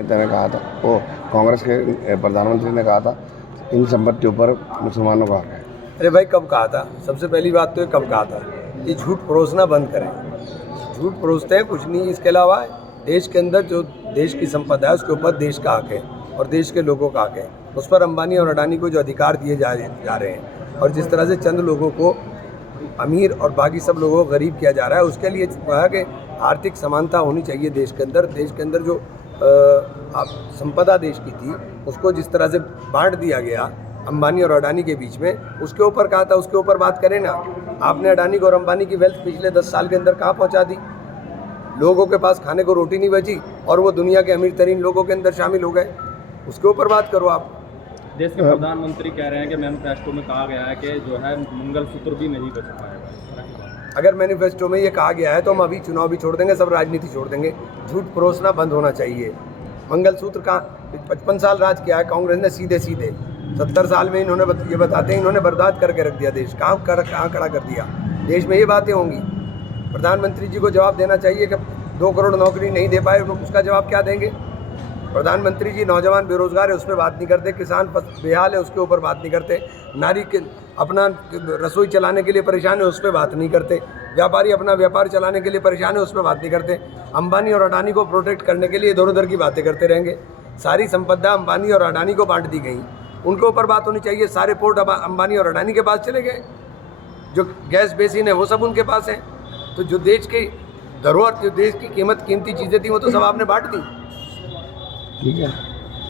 नेता ने कहा था, वो कांग्रेस के प्रधानमंत्री ने कहा था इन संपत्तियों पर मुसलमानों का हक है। अरे भाई कब कहा था? सबसे पहली बात तो ये कब कहा था? ये झूठ परोसना बंद करें। झूठ परोसते हैं कुछ नहीं। इसके अलावा देश के अंदर जो देश की संपदा है उसके ऊपर देश का हक है और देश के लोगों का हक है। उस पर अंबानी और अडानी को जो अधिकार दिए जा रहे हैं और जिस तरह से चंद लोगों को अमीर और बाकी सब लोगों को गरीब किया जा रहा है, उसके लिए कहा कि आर्थिक समानता होनी चाहिए देश के अंदर। देश के अंदर जो संपदा देश की थी उसको जिस तरह से बांट दिया गया अंबानी और अडानी के बीच में, उसके ऊपर कहा था, उसके ऊपर बात करें ना। आपने अडानी को और अंबानी की वेल्थ पिछले 10 साल के अंदर कहाँ पहुँचा दी? लोगों के पास खाने को रोटी नहीं बची और वो दुनिया के अमीर तरीन लोगों के अंदर शामिल हो गए। उसके ऊपर बात करो आप। देश के प्रधानमंत्री कह रहे हैं कि मैनिफेस्टो में कहा गया है कि जो है मंगलसूत्र भी नहीं बच पाएगा। अगर मैनिफेस्टो में ये कहा गया है तो हम अभी चुनाव भी छोड़ देंगे, सब राजनीति छोड़ देंगे। झूठ परोसना बंद होना चाहिए। मंगलसूत्र का 55 साल राज किया है कांग्रेस ने सीधे सीधे। 70 साल में इन्होंने ये बताते हैं इन्होंने बर्बाद करके रख दिया देश। कहाँ खड़ा कर दिया? देश में ये बातें होंगी। प्रधानमंत्री जी को जवाब देना चाहिए कि 2 करोड़ नौकरी नहीं दे पाए, उसका जवाब क्या देंगे? प्रधानमंत्री जी नौजवान बेरोजगार है उस पर बात नहीं करते, किसान बेहाल है उसके ऊपर बात नहीं करते, नारी के अपना रसोई चलाने के लिए परेशान है उस पर बात नहीं करते, व्यापारी अपना व्यापार चलाने के लिए परेशान है उस पर बात नहीं करते। अंबानी और अडानी को प्रोटेक्ट करने के लिए इधर उधर की बातें करते रहेंगे। सारी संपदा अंबानी और अडानी को बांट दी गई, उनके ऊपर बात होनी चाहिए। सारे पोर्ट अंबानी और अडानी के पास चले गए, जो गैस बेसिन है वो सब उनके पास है। तो जो देश की धरोहर, जो देश की कीमती चीज़ें थी वो तो सब आपने बांट दी। ठीक है।